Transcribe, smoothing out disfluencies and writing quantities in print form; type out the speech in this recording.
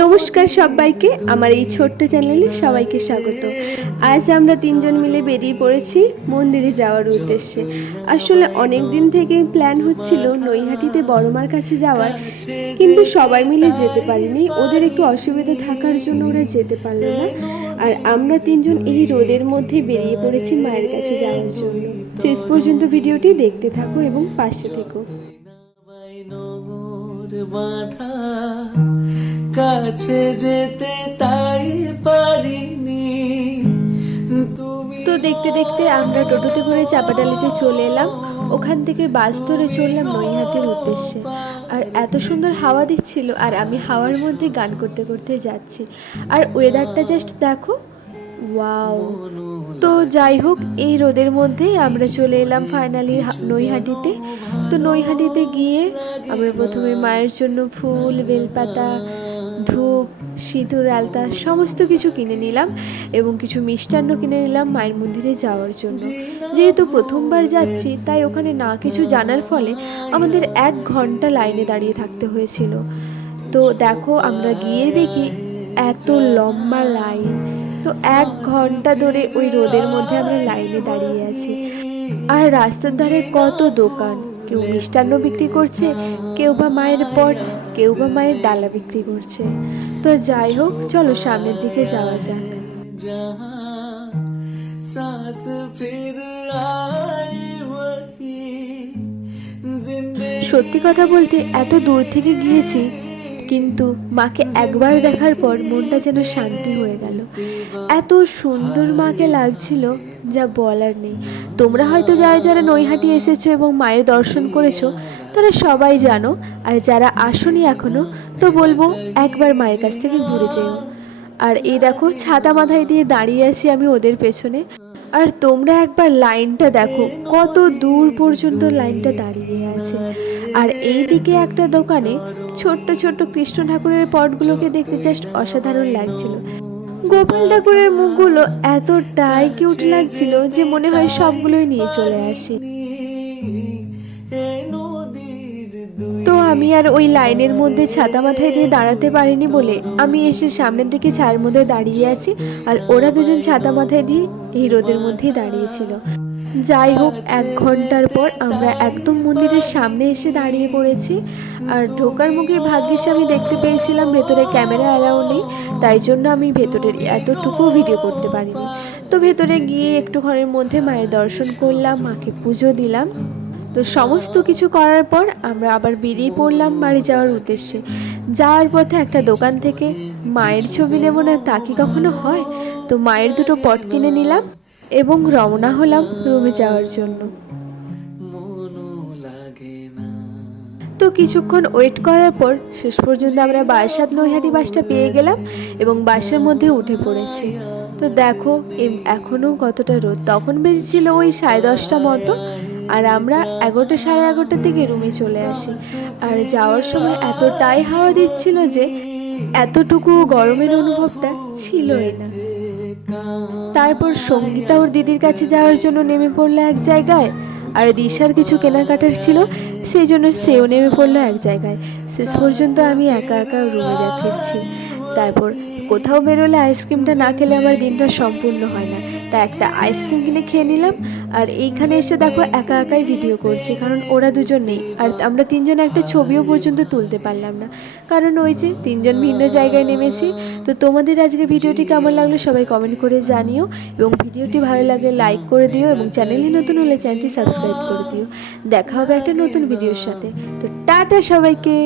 নমস্কার সবাইকে, আমার এই ছোট্ট চ্যানেলে সবাইকে স্বাগত। আজ আমরা তিনজন মিলে বেরিয়ে পড়েছি মন্দিরে যাওয়ার উদ্দেশ্যে। আসলে অনেক দিন থেকেই প্ল্যান হচ্ছিল নৈহাটিতে বড়মার কাছে যাওয়ার, কিন্তু সবাই মিলে যেতে পারিনি। ওদের একটু অসুবিধা থাকার জন্য ওরা যেতে পারলো না। আর আমরা তিনজন এই রোদের মধ্যে বেরিয়ে পড়েছি মায়ের কাছে যাওয়ার জন্য। শেষ পর্যন্ত ভিডিওটি দেখতে থাকো এবং পাশে থেকো। বাধা কাছে যেতে তাই পারিনি। তো দেখতে দেখতে আমরা টোটোতে করে চাপাডালিতে চলে এলাম। ওখান থেকে বাস ধরে চললাম নৈহাটির উদ্দেশ্যে। আর এত সুন্দর হাওয়া দিচ্ছিল, আর আমি হাওয়ার মধ্যে গান করতে করতে যাচ্ছি। আর ওয়েদারটা জাস্ট দেখো, ওয়াও। তো যাই হোক, এই রোদের মধ্যেই আমরা চলে এলাম ফাইনালি নৈহাটিতে। তো নৈহাটিতে গিয়ে আমরা প্রথমে মায়ের জন্য ফুল, বেলপাতা, ধূপ, সিঁদুর, আলতা সমস্ত কিছু কিনে নিলাম এবং কিছু মিষ্টান্ন কিনে নিলাম মায়ের মন্দিরে যাওয়ার জন্য। যেহেতু প্রথমবার যাচ্ছি, তাই ওখানে না কিছু জানার ফলে আমাদের 1 ঘন্টা লাইনে দাঁড়িয়ে থাকতে হয়েছিল। তো দেখো, আমরা গিয়ে দেখি এত লম্বা লাইন। তো 1 ঘন্টা ধরে ওই রোদের মধ্যে আমরা লাইনে দাঁড়িয়ে আছি। আর রাস্তার ধারে কত দোকান, কেউ মিষ্টান্ন বিক্রি করছে, কেউ বা মায়ের পট, কেউ বা মায়ের ডালা বিক্রি করছে। তো যাই হোক, চলো সামনের দিকে যাওয়া যাক। সত্যি কথা বলতে এত দূর থেকে গিয়েছি, কিন্তু মাকে একবার দেখার পর মনটা যেন শান্তি হয়ে গেল। এত সুন্দর মাকে লাগছিল, যা বলার নেই। তোমরা হয়তো যারা যারা নৈহাটি এসেছো এবং মায়ের দর্শন করেছো, তারা সবাই জানো। আর যারা আসোনি এখনো, তো বলবো একবার মায়ের কাছ থেকে ঘুরে যেও। আর এই দেখো, ছাতা মাথায় দিয়ে দাঁড়িয়ে আছি আমি ওদের পেছনে। আর তোমরা একবার লাইনটা দেখো, কত দূর পর্যন্ত লাইনটা দাঁড়িয়ে আছে। আর এই দিকে একটা দোকানে ছোট্ট ছোট্ট কৃষ্ণ ঠাকুরের পটগুলোকে দেখতে জাস্ট অসাধারণ লাগছিল। গোপাল ঠাকুরের মুখগুলো এতটাই কিউট লাগছিল যে মনে হয় সবগুলোই নিয়ে চলে আসি। তো আমি আর ওই লাইনের মধ্যে ছাতা মাথায় দিয়ে দাঁড়াতে পারিনি বলে আমি এসে সামনের দিকে ছায়ার মধ্যে দাঁড়িয়ে আছি। আর ওরা দুজন ছাতা মাথায় দিয়ে এই রোদের মধ্যেই দাঁড়িয়েছিল। যাই হোক, 1 ঘন্টার পর আমরা একদম মন্দিরের সামনে এসে দাঁড়িয়ে পড়েছি। আর ঢোকার মুখে ভাগ্যিস আমি দেখতে পেয়েছিলাম ভেতরে ক্যামেরা অ্যালাউ নেই, তাই জন্য আমি ভেতরের এতটুকু ভিডিও করতে পারিনি। তো ভেতরে গিয়ে একটুক্ষণের মধ্যে মায়ের দর্শন করলাম, মাকে পুজো দিলাম। তো সমস্ত কিছু করার পর আমরা আবার বেরিয়ে পড়লাম বাড়ি যাওয়ার উদ্দেশ্যে। যাওয়ার পথে একটা দোকান থেকে মায়ের ছবি নেব না তা কি কখনো হয়, তো মায়ের দুটো পট কিনে নিলাম এবং রওনা হলাম রুমে যাওয়ার জন্য। তো কিছুক্ষণ ওয়েট করার পর শেষ পর্যন্ত আমরা বারাসাত নৈহাটি বাসটা পেয়ে গেলাম এবং বাসের মধ্যে উঠে পড়েছি। তো দেখো এখনও কতটা রোদ। তখন বেজেছিল ওই 10:30 মতো, আর আমরা 11টা, 11:30 দিকে রুমে চলে আসি। আর যাওয়ার সময় এতটাই হাওয়া দিচ্ছিল যে এতটুকু গরমের অনুভবটা ছিলই না। তারপর সঙ্গীতা ওর দিদির কাছে যাওয়ার জন্য নেমে পড়লো এক জায়গায়, আর দিশার কিছু কেনাকাটার ছিল, সেই জন্য সেও নেমে পড়লো এক জায়গায়। শেষ পর্যন্ত আমি একা একা রুমে ফিরছি। তারপর কোথাও বেরোলে আইসক্রিমটা না খেলে আমার দিনটা সম্পূর্ণ হয় না, তাই একটা আইসক্রিম কিনে খেয়ে নিলাম। আর এইখানে এসে দেখো একা একাই ভিডিও করছি, কারণ ওরা দুজন নেই। আর আমরা তিনজন একটা ছবিও পর্যন্ত তুলতে পারলাম না, কারণ ওই যে তিনজন ভিন্ন জায়গায় নেমেছি। তো তোমাদের আজকে ভিডিওটি কেমন লাগলো সবাই কমেন্ট করে জানিও, এবং ভিডিওটি ভালো লাগলে লাইক করে দিও, এবং চ্যানেলে নতুন হলে চ্যানেলটি সাবস্ক্রাইব করে দিও। দেখা হবে একটা নতুন ভিডিওর সাথে। তো টাটা সবাইকে।